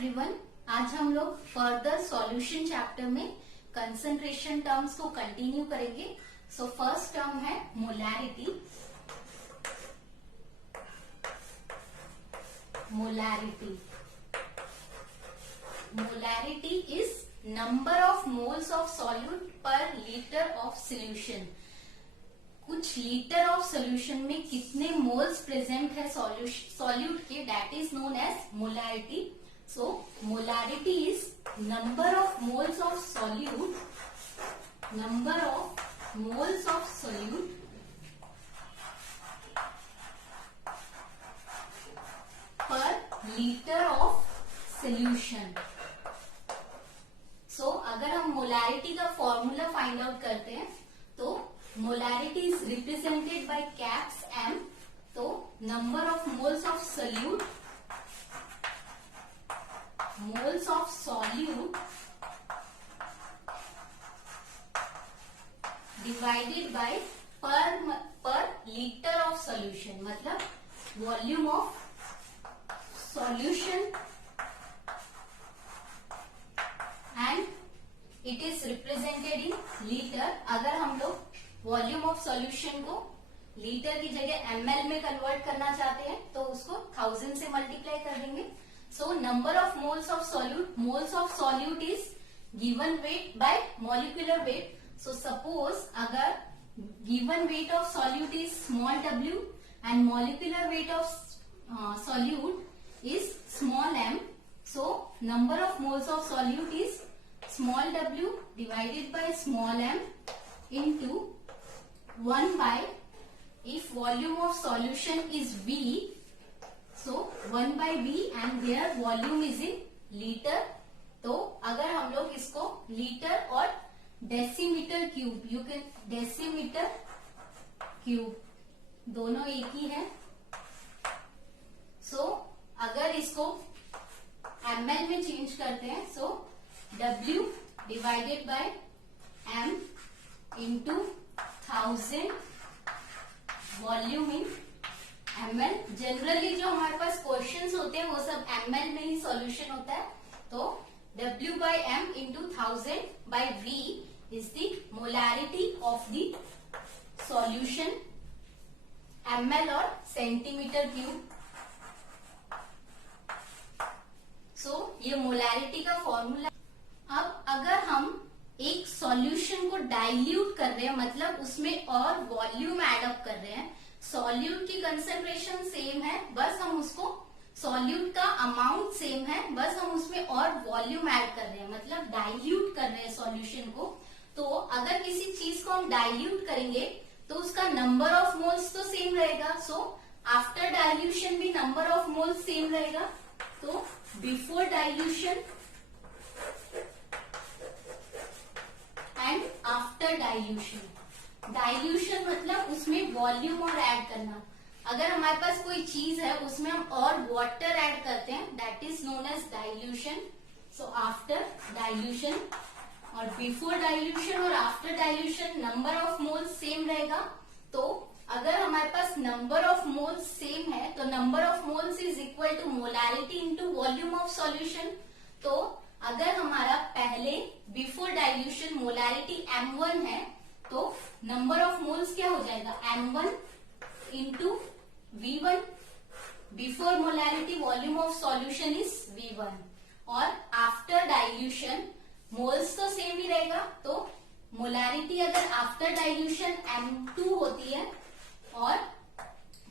Everyone, आज हम लोग फर्दर सॉल्यूशन चैप्टर में कंसंट्रेशन टर्म्स को कंटिन्यू करेंगे। सो फर्स्ट टर्म है molarity. Molarity is number of moles of solute per litre of solution. कुछ लीटर ऑफ सोल्यूशन में कितने मोल्स प्रेजेंट है सॉल्यूट के, that is known as molarity. So molarity is number of moles of solute per litre of solution. So अगर हम molarity का formula find out करते हैं तो molarity is represented bye caps m। तो number of moles of solute divided bye पर litre of solution, मतलब volume of solution and it is represented in litre. अगर हम लोग वॉल्यूम ऑफ सॉल्यूशन को लीटर की जगह ml में कन्वर्ट करना चाहते हैं तो उसको 1000 से मल्टीप्लाई कर देंगे। So number of moles of solute is given weight by molecular weight. So suppose अगर given weight of solute is small w and molecular weight of solute is small m, so number of moles of solute is small w divided by small m into 1 by, if volume of solution is V, so 1 by V and their volume is in liter। तो अगर हम लोग इसको litre और decimetre cube, you can decimetre cube दोनों एक ही है। सो अगर इसको ml में चेंज करते हैं सो W divided by m into 1000 volume in ml। Generally जो हमारे पास क्वेश्चंस होते हैं वो सब ml में ही सॉल्यूशन होता है। तो W by m into 1000 by V is the molarity of the solution, ml और सेंटीमीटर क्यूब। सो ये मोलैरिटी का फॉर्मूला। अब अगर हम एक सॉल्यूशन को डाइल्यूट कर रहे हैं, मतलब उसमें और वॉल्यूम एड अप कर रहे हैं, सॉल्यूट की कंसेंट्रेशन सेम है, बस हम उसको सॉल्यूट का अमाउंट सेम है, बस हम उसमें और वॉल्यूम ऐड कर रहे हैं, मतलब डाइल्यूट कर रहे हैं सॉल्यूशन को। तो अगर किसी चीज को हम डाइल्यूट करेंगे तो उसका नंबर ऑफ मोल्स तो सेम रहेगा। सो आफ्टर डाइल्यूशन भी नंबर ऑफ मोल्स सेम रहेगा। तो before dilution and after dilution. Dilution मतलब उसमें वॉल्यूम और ऐड करना। अगर हमारे पास कोई चीज है उसमें हम और वाटर ऐड करते हैं, that is known as dilution. So after dilution और बिफोर डाइल्यूशन और after dilution number of moles same रहेगा। तो अगर हमारे पास नंबर ऑफ मोल्स सेम है तो number of moles is equal to molarity into volume of solution. तो अगर हमारा पहले बिफोर डाइल्यूशन मोलैरिटी m1 है तो नंबर ऑफ मोल्स क्या हो जाएगा, m1 into V1। Before molarity volume of solution is V1 और आफ्टर डाइल्यूशन मोल्स तो सेम ही रहेगा। तो मोलैरिटी अगर आफ्टर डाइल्यूशन m2 होती है और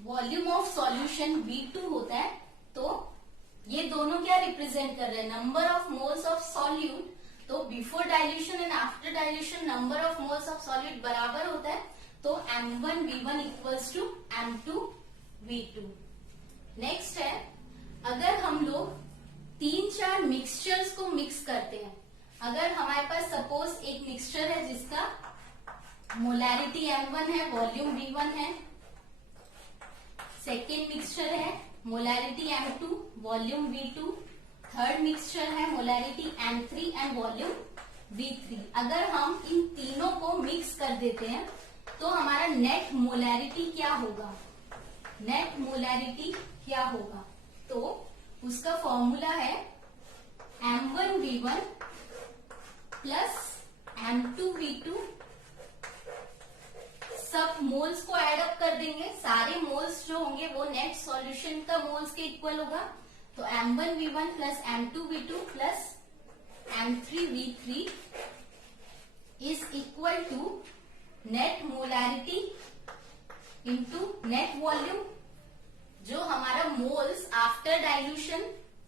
वॉल्यूम ऑफ सॉल्यूशन V2 होता है, तो ये दोनों क्या रिप्रेजेंट कर रहे हैं, number of moles of solute. तो before dilution and after dilution number of moles of solute बराबर होता है। तो m1 V1 equals to m2 V2। Next है, अगर हम लोग 3-4 मिक्सचर्स को मिक्स करते हैं, अगर हमारे पास सपोज एक मिक्सचर है जिसका मोलैरिटी m1 है, वॉल्यूम V1 है, सेकेंड मिक्सचर है molarity m2, volume V2, third mixture है molarity m3 and volume V3। अगर हम इन तीनों को मिक्स कर देते हैं तो हमारा नेट मोलैरिटी क्या होगा, नेट मोलैरिटी क्या होगा? तो उसका फॉर्मूला है M1V1 प्लस M2V2, सब मोल्स को एड अप कर देंगे, सारे मोल्स जो होंगे वो नेट सॉल्यूशन का मोल्स के इक्वल होगा। तो M1V1 plus M2V2 plus M3V3 is equal to net molarity into net volume. जो हमारा मोल्स आफ्टर डाइल्यूशन,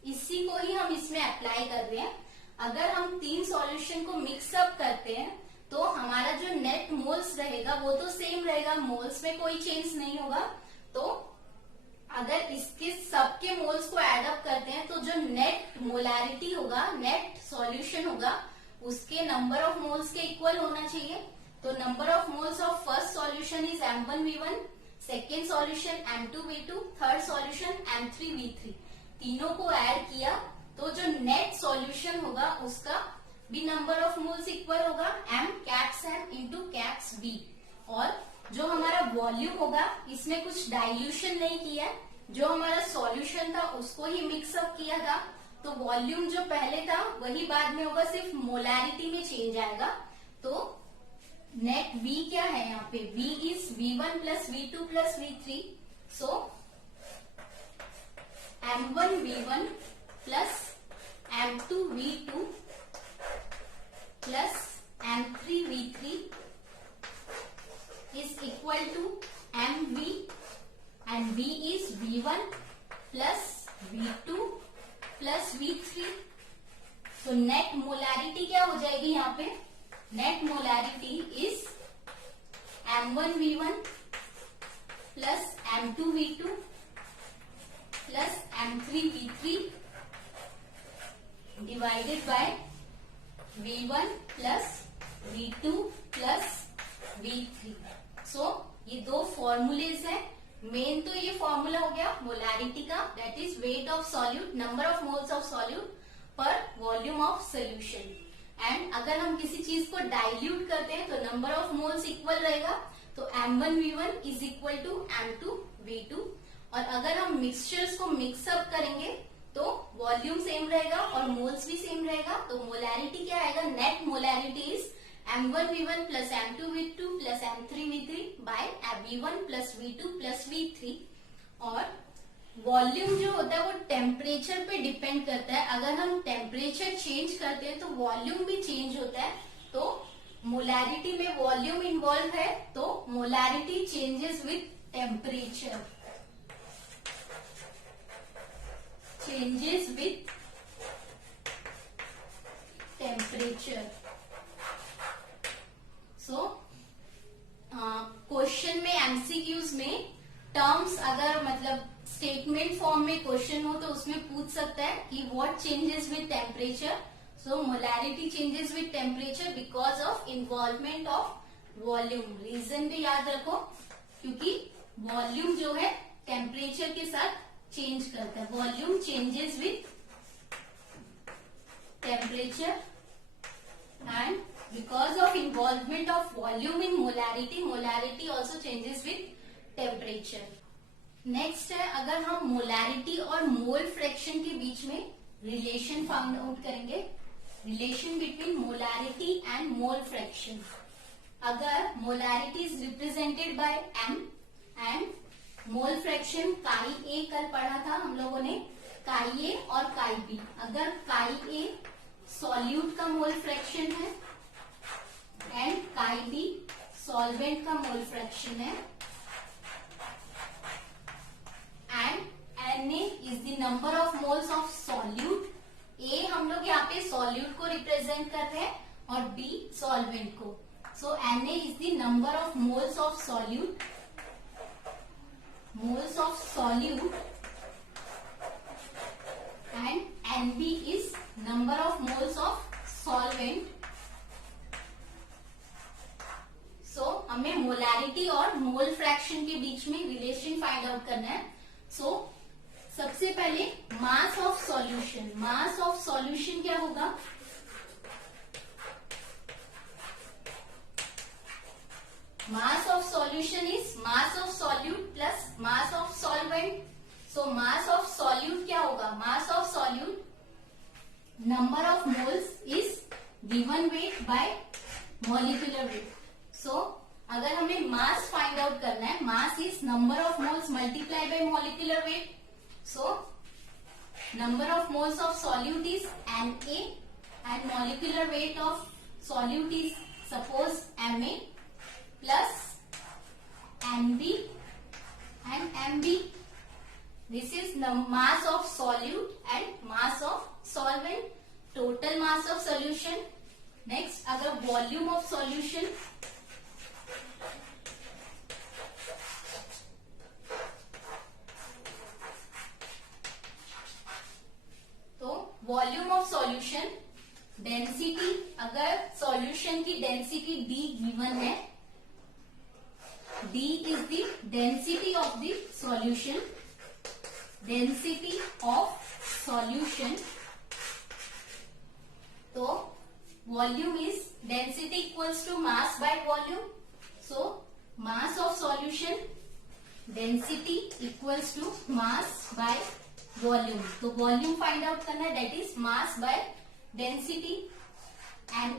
इसी को ही हम इसमें अप्लाई कर रहे हैं। अगर हम तीन सॉल्यूशन को मिक्सअप करते हैं तो हमारा जो नेट मोल्स रहेगा वो तो सेम रहेगा, मोल्स में कोई चेंज नहीं होगा। तो अगर इसके सबके मोल्स को एड अप करते हैं तो जो नेट मोलैरिटी होगा, नेट सॉल्यूशन होगा, उसके नंबर ऑफ मोल्स के इक्वल होना चाहिए। तो number of moles of first solution is M1V1, second solution M2V2, third solution M3V3। तीनों को ऐड किया तो जो नेट सॉल्यूशन होगा उसका भी नंबर ऑफ मोल्स इक्वल होगा M caps M into caps V। और जो हमारा वॉल्यूम होगा, इसमें कुछ डाइल्यूशन नहीं किया, जो हमारा सॉल्यूशन था उसको ही मिक्सअप किया था। तो वॉल्यूम जो पहले था वही बाद में होगा, सिर्फ मोलैरिटी में चेंज आएगा। तो नेट V क्या है यहाँ पे, V is V1 plus V2 plus V3। So M1V1 plus M2V2 plus M3V3 is equal to MV and V is V1 plus V2 plus V3। तो नेट मोलैरिटी क्या हो जाएगी यहाँ पे, net molarity is M1V1 plus M2V2 plus M3V3 divided by V1 plus V2 plus V3। सो ये दो formulas है। Main तो ये फॉर्मूला हो गया मोलैरिटी का, that is weight of solute, number of moles of solute per volume of solution. And अगर हम किसी चीज को डाइल्यूट करते हैं तो नंबर ऑफ मोल्स इक्वल रहेगा। तो M1V1 is equal to M2V2। और अगर हम मिक्सचर्स को मिक्सअप करेंगे तो वॉल्यूम सेम रहेगा और मोल्स भी सेम रहेगा। तो मोलैरिटी क्या आएगा, net molarity is M1V1 plus M2V2 plus M3V3 by V1 plus V2 plus V3। और वॉल्यूम जो होता है वो टेम्परेचर पे डिपेंड करता है। अगर हम टेम्परेचर चेंज करते हैं तो वॉल्यूम भी चेंज होता है। तो मोलैरिटी में वॉल्यूम इन्वॉल्व है, तो molarity changes with temperature, changes with temperature। So question में एमसीक्यूज में टर्म्स अगर मतलब स्टेटमेंट फॉर्म में क्वेश्चन हो तो उसमें पूछ सकता है कि what changes with temperature. So molarity changes with temperature because of involvement of volume. Reason भी याद रखो, क्योंकि वॉल्यूम जो है टेम्परेचर के साथ चेंज करता है। Volume changes with temperature and because of involvement of volume in molarity, molarity also changes with temperature. Next है, अगर हम मोलैरिटी और मोल फ्रैक्शन के बीच में रिलेशन फाइंड आउट करेंगे, relation between molarity and mole fraction. अगर molarity is represented by M and mole fraction chi A कल पढ़ा था हम लोगों ने, काई ए और काई बी। अगर काई ए सॉल्यूट का मोल फ्रैक्शन है एंड काई बी सॉल्वेंट का मोल फ्रैक्शन है and Na is the number of moles of solute. ए हम लोग यहाँ पे सॉल्यूट को रिप्रेजेंट कर रहे हैं और बी सॉल्वेंट को। सो Na is the number of moles of solute, moles of solute and Nb is number of moles of solvent। so हमें मोलैरिटी और मोल फ्रैक्शन के बीच में रिलेशन फाइंड आउट करना है। so सबसे पहले mass of solution, mass of solution क्या होगा, mass of solution is mass of solute plus mass of solvent। so mass of solute क्या होगा, mass of solute number of moles is given weight by molecular weight. So अगर हमें mass find out करना है, mass is number of moles multiplied by molecular weight. So number of moles of solute is Na and molecular weight of solute is suppose Ma plus Nb and Mb. This is the mass of solute and mass of solvent, total mass of solution. Next, अगर volume of solution, तो volume of solution, density, अगर solution की density D given है, D is the density of the solution, density of solution. तो volume is density equals to mass by volume. So mass of solution density equals to mass by volume. तो volume find out करना है, that is mass by density. Na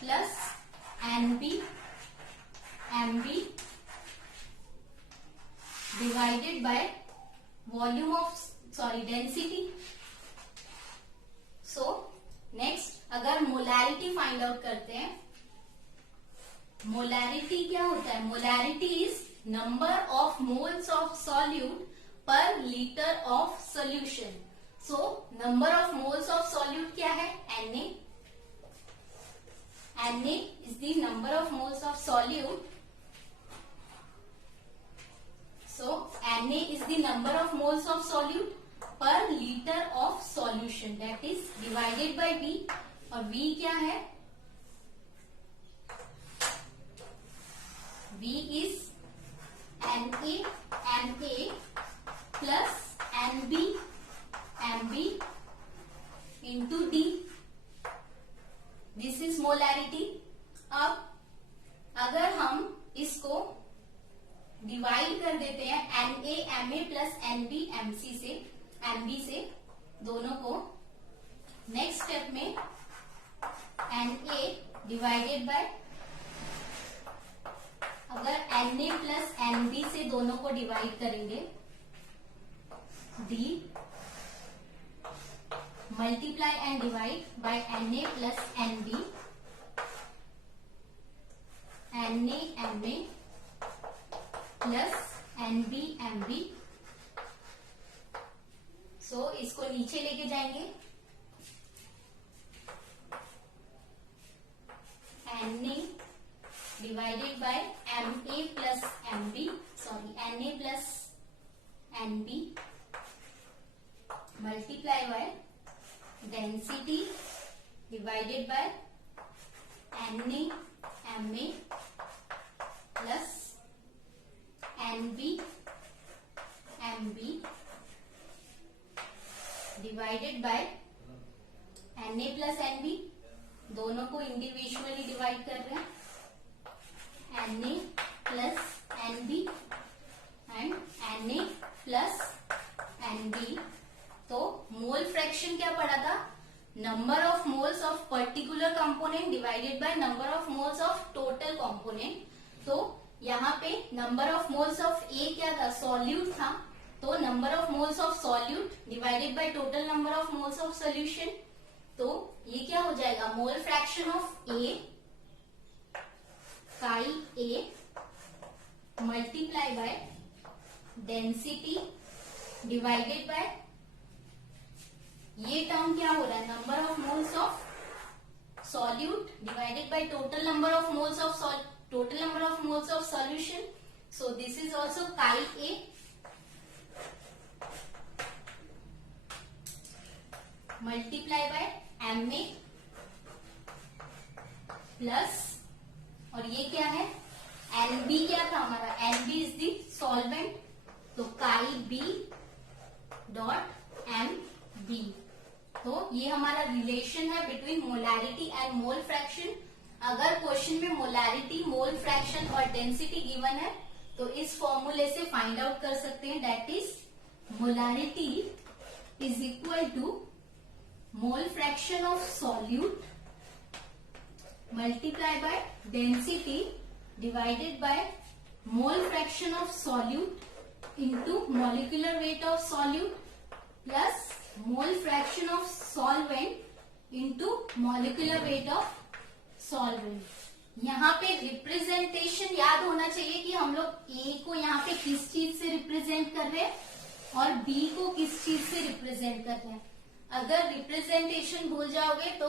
plus Nb divided by volume of density. So next अगर molarity find out करते हैं, molarity क्या होता है? Molarity is number of moles of solute per litre of solution. So number of moles of solute क्या है? Na is the number of moles of solute. So Na is the number of moles of solute per liter of solution, that is divided by V. और V क्या है? V is Na plus Nb into D. This is molarity. अब अगर हम इसको divide कर देते हैं Na plus Nb से दोनों को, नेक्स्ट स्टेप में Na डिवाइडेड बाय, अगर Na प्लस Nb से दोनों को डिवाइड करेंगे, D multiply and divide by Na plus Nb, Na plus Nb. सो इसको नीचे लेके जाएंगे, Na divided by Ma plus Nb, Na plus Nb multiply by density divided bye Ma plus Nb divided by Na plus Nb, दोनों को individually divide कर रहे हैं, Na plus Nb and Na plus Nb. तो mole fraction क्या पड़ा था? Number of moles of particular component divided by number of moles of total component. तो यहाँ पे नंबर ऑफ मोल्स ऑफ ए क्या था? सॉल्यूट था. तो number of moles of solute divided by total number of moles of solution. तो ये क्या हो जाएगा? मोल fraction of A chi A multiply by density divided by, ये टर्म क्या हो रहा है? Number of moles of solute divided by total number of moles of solution. So this is also chi A multiply by Ma plus, और ये क्या है? Nb क्या था हमारा? Nb is the solvent. तो काई बी डॉट Mb. तो ये हमारा रिलेशन है between molarity and mole fraction. अगर क्वेश्चन में मोलैरिटी, मोल फ्रैक्शन और डेंसिटी गिवन है तो इस फॉर्मूले से फाइंड आउट कर सकते हैं, that is molarity is equal to mole fraction of solute multiply by density divided by mole fraction of solute into molecular weight of solute plus mole fraction of solvent into molecular weight of solvent. यहाँ पे representation याद होना चाहिए कि हम लोग ए को यहाँ पे किस चीज से रिप्रेजेंट कर रहे हैं और बी को किस चीज से रिप्रेजेंट कर रहे हैं। अगर रिप्रेजेंटेशन भूल जाओगे तो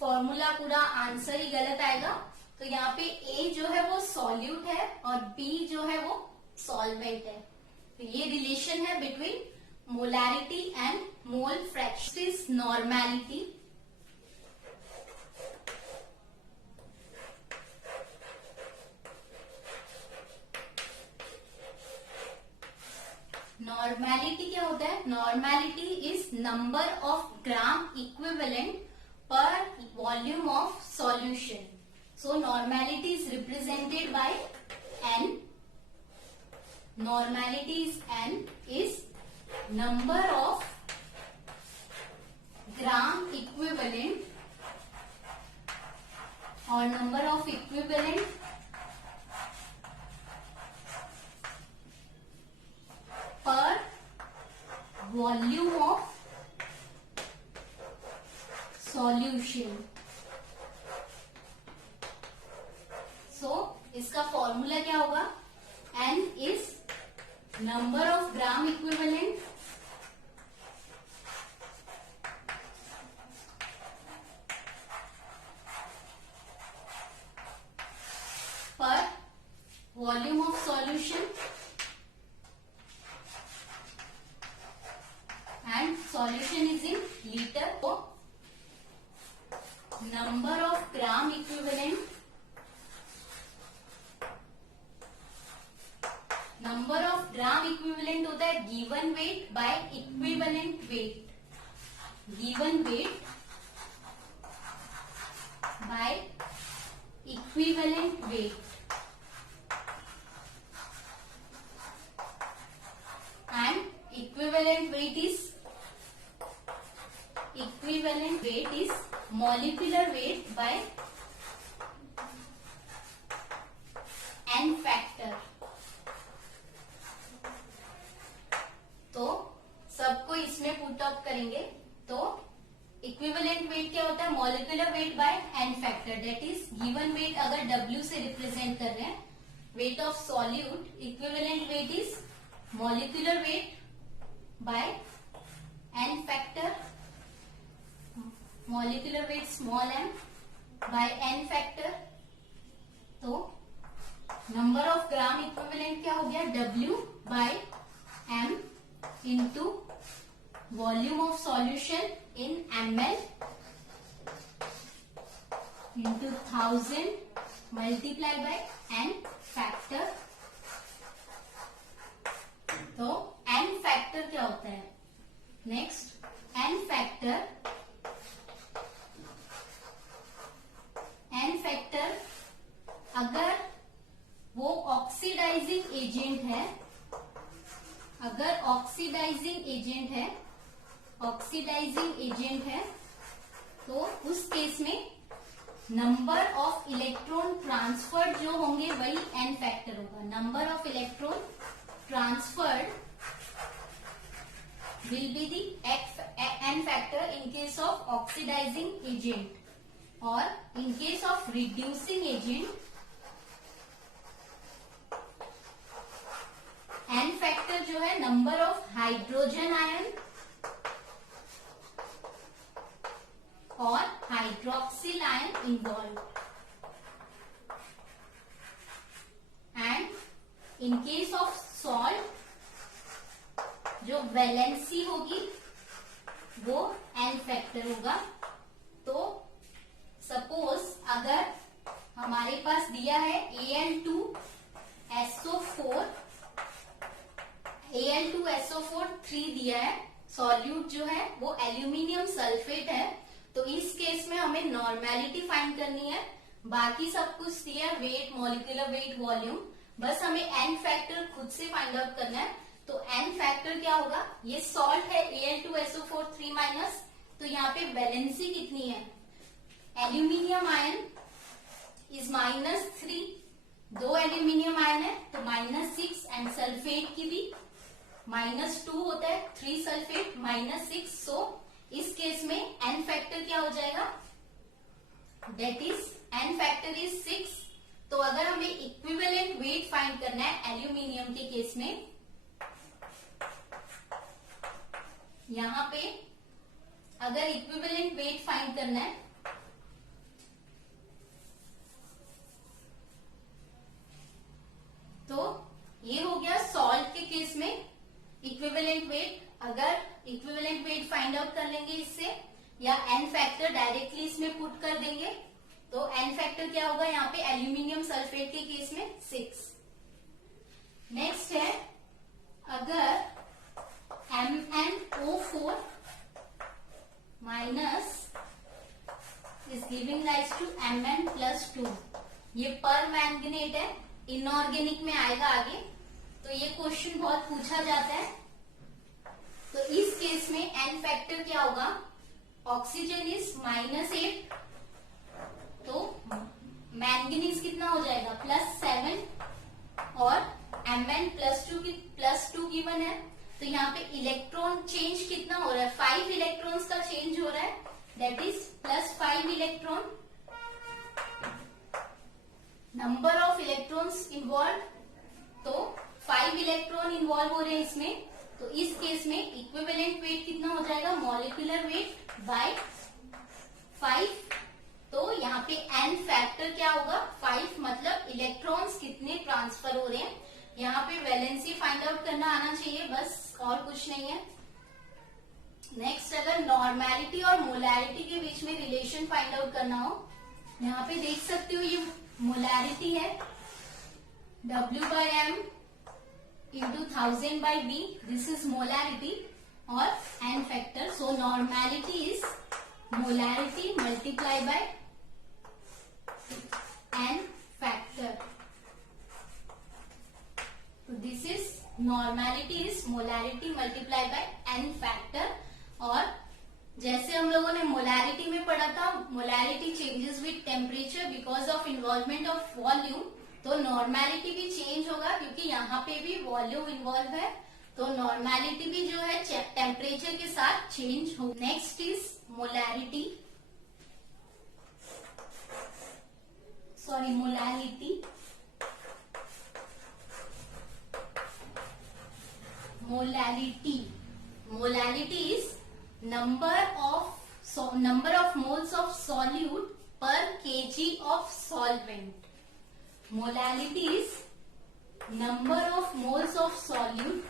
फॉर्मूला पूरा आंसर ही गलत आएगा। तो यहाँ पे ए जो है वो सॉल्यूट है और बी जो है वो सॉल्वेंट है। तो ये रिलेशन है between molarity and mole fraction is normality. Normality क्या होता है? Normality is number of gram equivalent per volume of solution. So normality is represented by N. Normality is N is number of gram equivalent और number of equivalent per volume of solution. So इसका formula क्या होगा? N is number of gram equivalent per volume of solution and solution is in liter. So number of gram equivalent, number of gram equivalent होता है given weight by equivalent weight, given weight by equivalent weight and equivalent weight is molecular weight by n factor। तो सबको इसमें put up करेंगे तो equivalent weight क्या होता है? Molecular weight by n factor. That is given wait अगर W से रिप्रेजेंट कर रहे हैं, wait of solute, equivalent weight is molecular weight by n factor, molecular weight small m by n factor। तो number of gram equivalent क्या हो गया? W by m into volume of solution in ml into 1000 multiply by n factor. तो n factor क्या होता है? Next n factor, n factor अगर वो ऑक्सीडाइजिंग एजेंट है, अगर ऑक्सीडाइजिंग एजेंट है, ऑक्सीडाइजिंग एजेंट है तो उस केस में नंबर ऑफ इलेक्ट्रॉन ट्रांसफर्ड जो होंगे वही n फैक्टर होगा। Number of electron transferred will be the n factor in case of oxidizing agent or in case of reducing agent n factor जो है नंबर ऑफ हाइड्रोजन आयन और hydroxyl ion involve and in case of salt जो valency होगी वो n factor होगा। तो suppose अगर हमारे पास दिया है Al2SO4 3 दिया है, सॉल्यूट जो है वो एल्यूमिनियम सल्फेट है। तो इस केस में हमें नॉर्मैलिटी फाइंड करनी है, बाकी सब कुछ दिया है, वेट, मॉलिक्यूलर वेट, वॉल्यूम, बस हमें n फैक्टर खुद से फाइंड आउट करना है। तो n फैक्टर क्या होगा, ये सॉल्ट है Al2SO4 3-, तो यहाँ पे वैलेंसी कितनी है, aluminium ion is -3, 2 aluminium ion है तो -6, एंड सल्फेट की भी -2 होता है, 3 सल्फेट -6, सो इस केस में n फैक्टर क्या हो जाएगा, that is n factor is 6। तो अगर हमें इक्विवेलेंट वेट फाइंड करना है एल्यूमिनियम के केस में, यहां पे अगर इक्विवेलेंट वेट फाइंड करना है तो ये हो गया सॉल्ट के केस में इक्विवेलेंट वेट। अगर इक्विवेलेंट वेट फाइंड आउट कर लेंगे इससे, या n फैक्टर डायरेक्टली इसमें पुट कर देंगे, तो n फैक्टर क्या होगा यहाँ पे एल्यूमिनियम सल्फेट के केस में 6। नेक्स्ट है, अगर MnO4 minus is giving rise to Mn+2, ये पर मैंगनेट है, इनऑर्गेनिक में आएगा आगे, तो ये क्वेश्चन बहुत पूछा जाता है। तो इस केस में n फैक्टर क्या होगा, ऑक्सीजन इज -8, तो मैंगनीज कितना हो जाएगा +7, और Mn+2 गिवन है, तो यहाँ पे इलेक्ट्रॉन चेंज कितना हो रहा है, 5 इलेक्ट्रॉन्स का चेंज हो रहा है, that is +5 electron. Number of electrons involve, तो 5 इलेक्ट्रॉन इन्वॉल्व हो रहे हैं इसमें, तो इस केस में इक्विवेलेंट वेट कितना हो जाएगा, मॉलिक्यूलर वेट बाय 5, तो यहाँ पे n फैक्टर क्या होगा 5, मतलब इलेक्ट्रॉन्स कितने ट्रांसफर हो रहे हैं। यहाँ पे वैलेंसी फाइंड आउट करना आना चाहिए, बस और कुछ नहीं है। नेक्स्ट, अगर नॉर्मेलिटी और मोलैरिटी के बीच में रिलेशन फाइंड आउट करना हो, यहाँ पे देख सकते हो ये मोलैरिटी है W/m into 1000/V, this is molarity, और n factor, so normality is molarity multiply by n factor, तो this is normality is molarity multiply by n factor. और जैसे हम लोगों ने मोलैरिटी में पढ़ा था, molarity changes with temperature because of involvement of volume, तो नॉर्मेलिटी भी चेंज होगा क्योंकि यहाँ पे भी वॉल्यूम इन्वॉल्व है, तो नॉर्मेलिटी भी जो है टेम्परेचर के साथ चेंज हो। Next is molarity, molarity is number of moles of solute per kg of solvent. Molality is number of moles of solute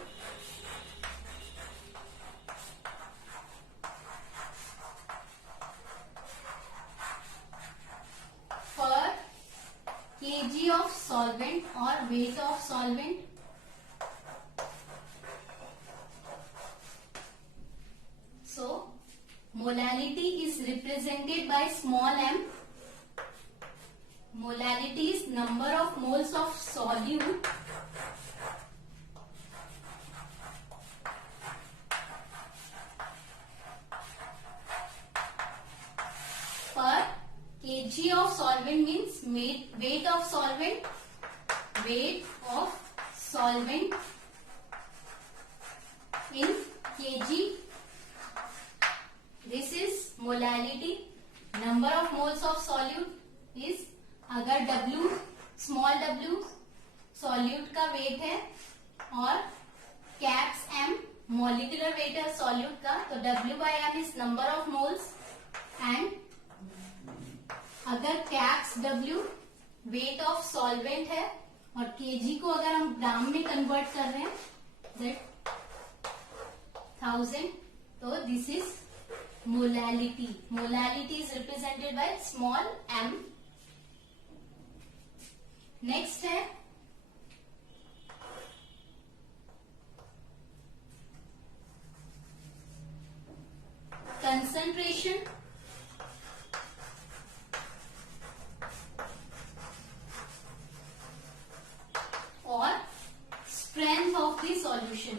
per kg of solvent or weight of solvent. So molality is represented by small m. Molality is number of moles of solute per kg of solvent, means weight of solvent, in kg. This is molality. Number of moles of solute is, अगर W small w solute का weight है और caps m molecular weight है solute का, तो W/m is number of moles, and अगर caps W weight of solvent है और kg को अगर हम ग्राम में कन्वर्ट कर रहे हैं, दैट 1000, तो this is molality. Molality is represented by small m. Next है कंसंट्रेशन और strength of the solution.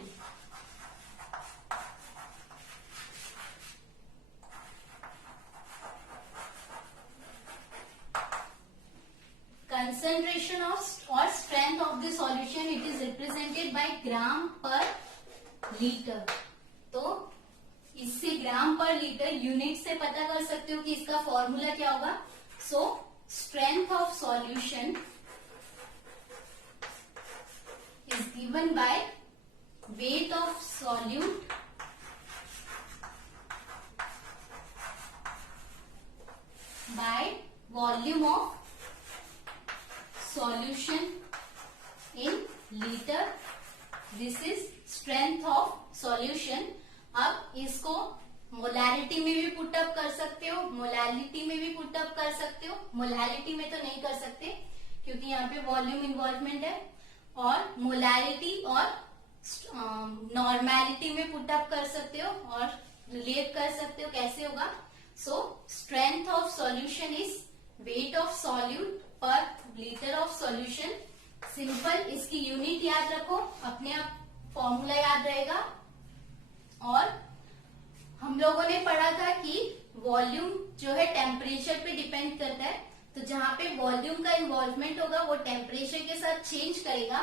By gram per litre. तो इससे ग्राम पर लीटर यूनिट से पता कर सकते हो कि इसका फॉर्मूला क्या होगा। सो strength of solution is given by weight of solute bye volume of solution in litre. This is strength of solution. अब इसको मोलैरिटी में भी पुटअप कर सकते हो, मोलैलिटी में भी पुटअप कर सकते हो। मोलैलिटी में तो नहीं कर सकते क्योंकि यहाँ पे वॉल्यूम इन्वॉल्वमेंट है, और मोलैलिटी और नॉर्मैलिटी में पुटअप कर सकते हो और रिलेट कर सकते हो। कैसे होगा? सो strength of solution is weight of solute per litre of solution. Simple, इसकी यूनिट याद रखो, अपने आप फॉर्मूला याद रहेगा। और हम लोगों ने पढ़ा था कि वॉल्यूम जो है टेम्परेचर पे डिपेंड करता है, तो जहां पे वॉल्यूम का इन्वॉल्वमेंट होगा वो टेम्परेचर के साथ चेंज करेगा।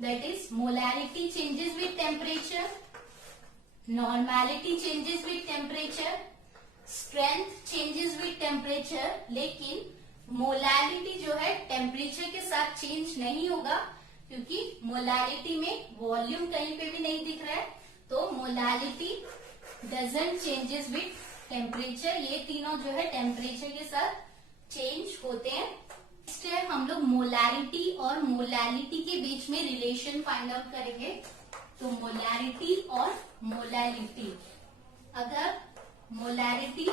That is molarity changes with temperature, normality changes with temperature, strength changes with temperature. लेकिन मोलैलिटी जो है टेम्परेचर के साथ चेंज नहीं होगा, क्योंकि मोलैलिटी में वॉल्यूम कहीं पे भी नहीं दिख रहा है, तो molality doesn't changes with temperature. ये तीनों जो है टेम्परेचर के साथ चेंज होते हैं। नेक्स्ट है हम लोग मोलैरिटी और मोलैलिटी के बीच में रिलेशन फाइंड आउट करेंगे। तो मोलैरिटी और मोलैलिटी, अगर मोलैरिटी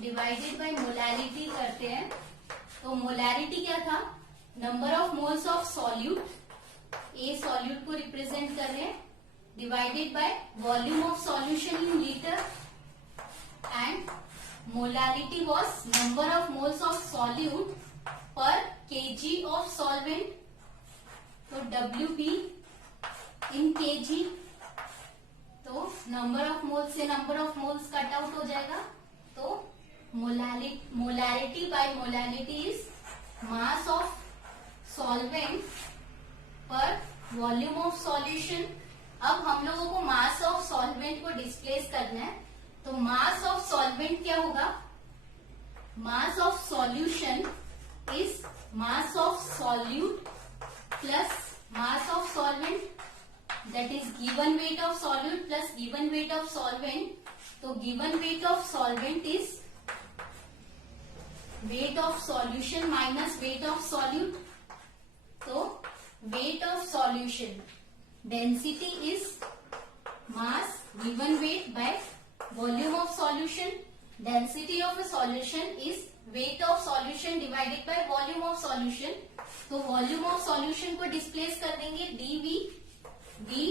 डिवाइडेड बाय मोलैलिटी करते हैं तो मोलैरिटी क्या था? Number of moles of solute, a solute को रिप्रेजेंट कर रहे हैं, divided by volume of solution in litre, and molality was number of moles of solute per kg of solvent. तो WP इन केजी, तो number of moles से number of moles cut out हो जाएगा। तो molarity by molality is mass of solvent per volume of solution. अब हम लोगों को मास ऑफ सॉल्वेंट को डिस्प्लेस करना है, तो मास ऑफ सॉल्वेंट क्या होगा? Mass of solution is mass of solute plus mass of solvent, that is given weight of solute plus given weight of solvent. तो given weight of solvent is weight of solution minus weight of solute. तो weight of solution density is mass given weight by volume of solution. Density of a solution is weight of solution divided by volume of solution. तो volume of solution को displace कर देंगे dV D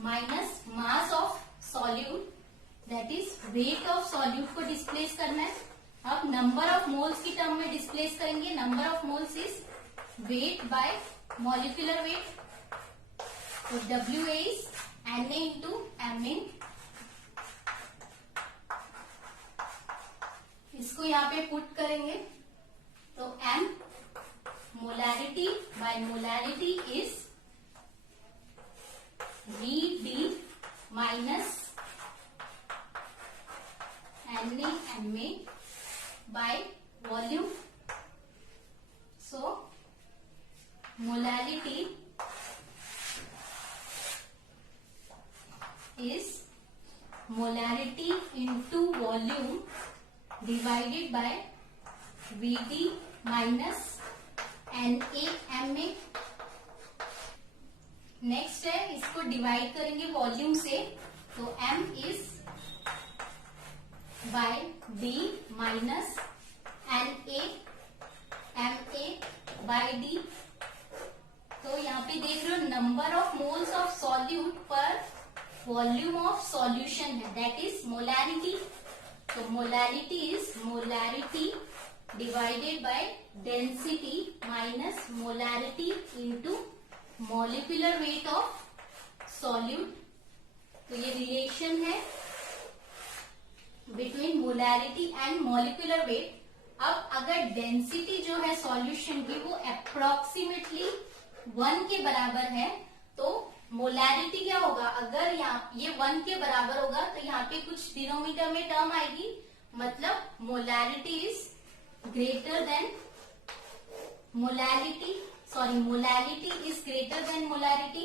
minus mass of solute, that is weight of solute को displace करना है। अब number of moles की term में डिस्प्लेस करेंगे, number of moles is weight by molecular weight. तो WA is Na into Mn। इसको यहाँ पे पुट करेंगे तो M molarity by molarity is VD minus Na by volume. So molarity is molarity into volume divided by VD minus Na. Next है, इसको divide करेंगे volume से, तो M is by D minus Na by D। तो यहाँ पे देख रहे हो number of moles of solute per volume of solution है, दैट इज मोलैरिटी। तो molarity is molarity divided by density minus molarity into molecular weight of solute. तो ये रिलेशन है between molarity and molecular weight. अब अगर density जो है solution की वो अप्रोक्सीमेटली 1 के बराबर है, तो मोलैरिटी क्या होगा, अगर यहाँ ये 1 के बराबर होगा तो यहाँ पे कुछ डिनोमिनेटर में टर्म आएगी, मतलब molarity is greater than molarity is greater than molarity.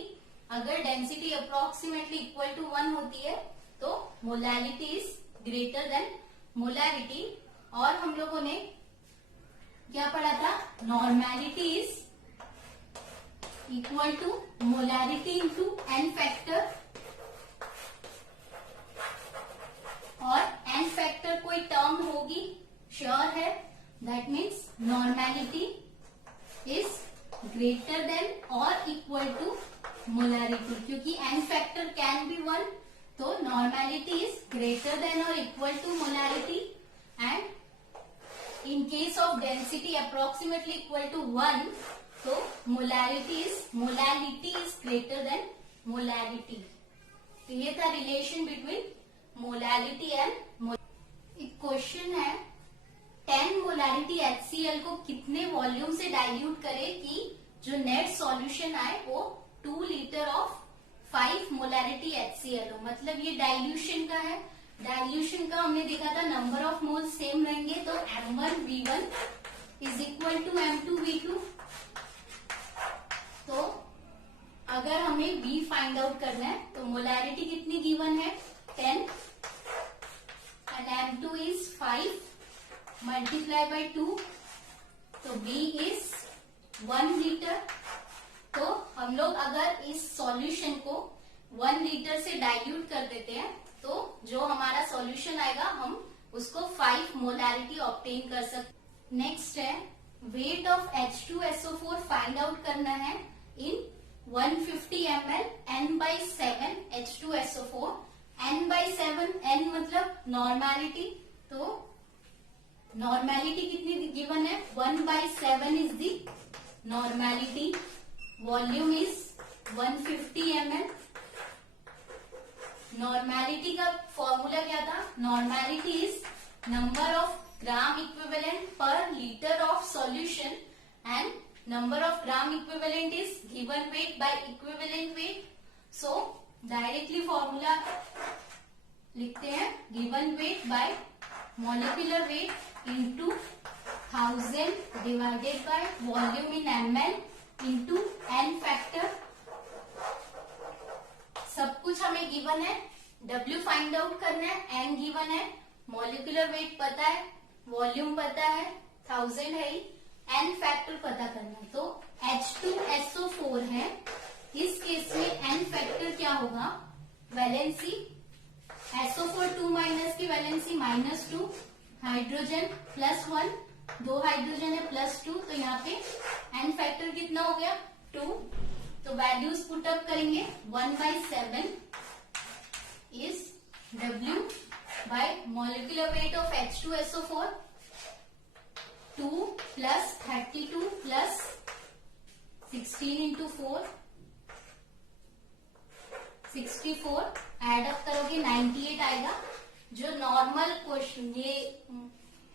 अगर डेंसिटी अप्रोक्सीमेटली इक्वल टू 1 होती है तो molarity is greater than molarity. और हम लोगों ने क्या पढ़ा था, normality is equal to molarity into N factor, और एन फैक्टर कोई टर्म होगी श्योर है, that means normality is greater than और इक्वल टू मोलैरिटी, क्योंकि एन फैक्टर कैन बी 1, तो नॉर्मेलिटी इज ग्रेटर देन और equal to molarity. And in case of density approximately equal to 1, तो molarity is greater than molarity. तो ये था relation between molarity and एक question है, 10 molarity HCl को कितने वॉल्यूम से डाइल्यूट करे कि जो नेट सॉल्यूशन आए वो 2 लीटर ऑफ 5 मोलैरिटी HCl हो। मतलब ये डाइल्यूशन का है, डाइल्यूशन का हमने देखा था नंबर ऑफ मोल सेम रहेंगे, तो M1V1 is equal to M2V2। तो अगर हमें V फाइंड आउट करना है तो मोलैरिटी कितनी गिवन है, 10 and M2 is 5 multiply by 2, तो B इज 1 लीटर। तो हम लोग अगर इस सॉल्यूशन को 1 लीटर से डाइल्यूट कर देते हैं तो जो हमारा सॉल्यूशन आएगा हम उसको 5 मोलैरिटी ऑब्टेन कर सकते। नेक्स्ट है wait of H2SO4 find out करना है इन 150 ml N/7 H2SO4। N/7, N मतलब नॉर्मेलिटी, तो नॉर्मेलिटी कितनी गिवन है, 1/7 is the normality, volume is 150 ml। Normality का फॉर्मूला क्या था, normality is number of gram equivalent पर litre of solution and number of gram equivalent is given weight by equivalent weight. So directly formula लिखते हैं, given weight by molecular weight into 1000 divided by volume in ml into N factor. सब कुछ हमें given है, W find out करना है, N given है, molecular weight पता है, वॉल्यूम पता है, 1000 है ही, N फैक्टर पता करना है। तो H2SO4 है, इस केस में N फैक्टर क्या होगा, वैलेंसी SO4 2 माइनस की वैलेंसी -2, हाइड्रोजन +1, 2 हाइड्रोजन है +2, तो यहाँ पे N फैक्टर कितना हो गया 2। तो वैल्यूज पुट अप करेंगे, 1/7 is W by molecular weight of H2SO4, 2 + 32 + 16 into 4, 64, add up करोगे 98 आएगा। जो नॉर्मल क्वेश्चन ये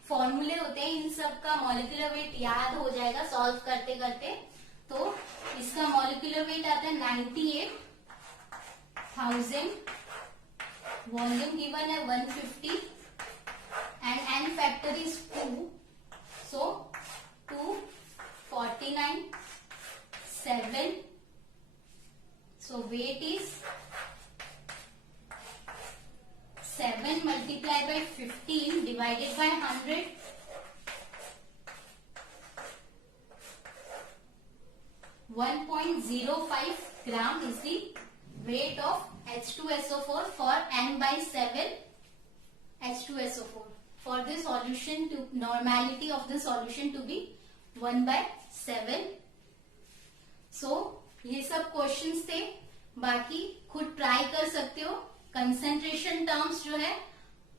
फॉर्मूले होते हैं इन सब का मॉलिक्यूलर वेट याद हो जाएगा सॉल्व करते करते। तो इसका मॉलिक्यूलर वेट आता है 98,000, वॉल्यूम गिवन है 150 and N factor is 2, so 2 49 7, so weight is 7 multiplied by 15 divided by 100, 1.05 gram is the weight of H2SO4 for N/7 H2SO4. For the solution to normality of the solution to be 1/7. So ये सब questions थे, बाकी खुद try कर सकते हो। Concentration terms जो है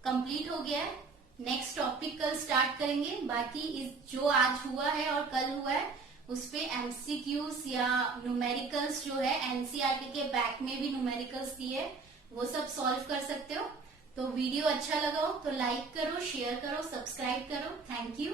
कंप्लीट हो गया है, नेक्स्ट टॉपिक कल स्टार्ट करेंगे। बाकी जो आज हुआ है और कल हुआ है उस पे एमसीक्यूज या न्यूमेरिकल्स जो है एनसीईआरटी के बैक में भी न्यूमेरिकल्स दिए, वो सब सॉल्व कर सकते हो। तो वीडियो अच्छा लगा हो तो लाइक करो, शेयर करो, सब्सक्राइब करो। Thank you.